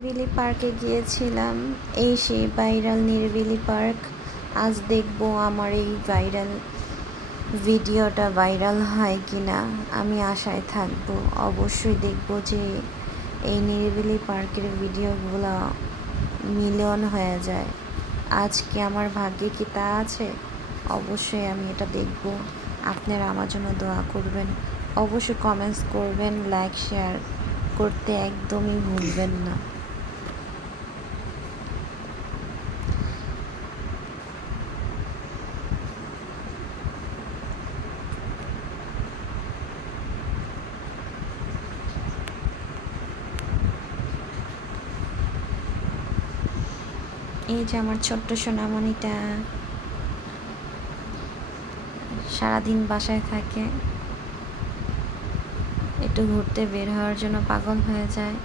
নিরিবিলি পার্কে গিয়েছিলাম, এই সেই ভাইরাল নিরিবিলি পার্ক। আজ দেখবো আমার এই ভাইরাল ভিডিওটা ভাইরাল হয় কিনা। আমি আশায় থাকবো, অবশ্যই দেখবো যে এই নিরিবিলি পার্কের ভিডিওগুলো মিলিয়ন হয়ে যায়। আজকে আমার ভাগ্যে কি তা আছে? অবশ্যই আমি এটা দেখবো। আপনারা আমার জন্য দোয়া করবেন, অবশ্যই কমেন্টস করবেন, লাইক শেয়ার করতে একদমই ভুলবেন না। এই যে আমার ছোট্ট সোনামণিটা সারাদিন বাসায় থাকে, একটু ঘুরতে বের হওয়ার জন্য পাগল হয়ে যায়।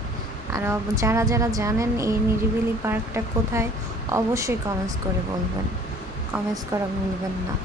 আর যারা যারা জানেন এই নিরিবিলি পার্কটা কোথায়, অবশ্যই কমেন্টস করে বলবেন, কমেন্টস করা ভুলবেন না।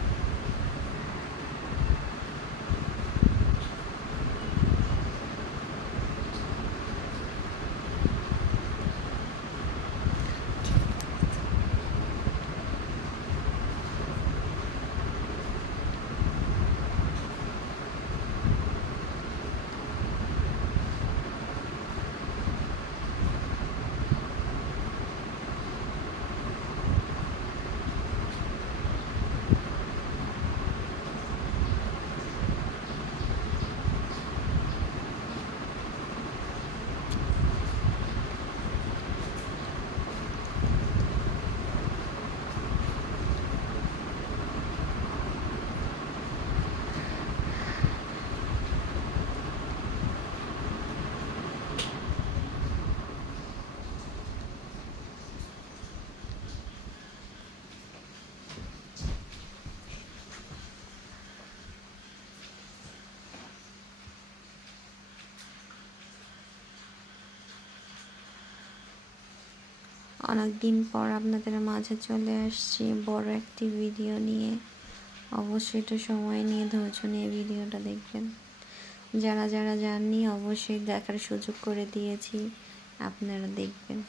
অনেক দিন পর আপনাদের মাঝে চলে আসছি বড় একটি ভিডিও নিয়ে। অবশ্যই একটু সময় নিয়ে ধৈর্য নিয়ে ভিডিওটা দেখবেন। যারা যারা যাননি অবশ্যই দেখার সুযোগ করে দিয়েছি, আপনারা দেখবেন।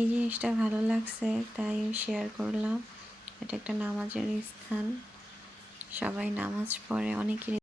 এই জিনিসটা ভালো লাগছে তাই শেয়ার করলাম। এটা একটা নামাজের স্থান, সবাই নামাজ পড়ে, অনেকের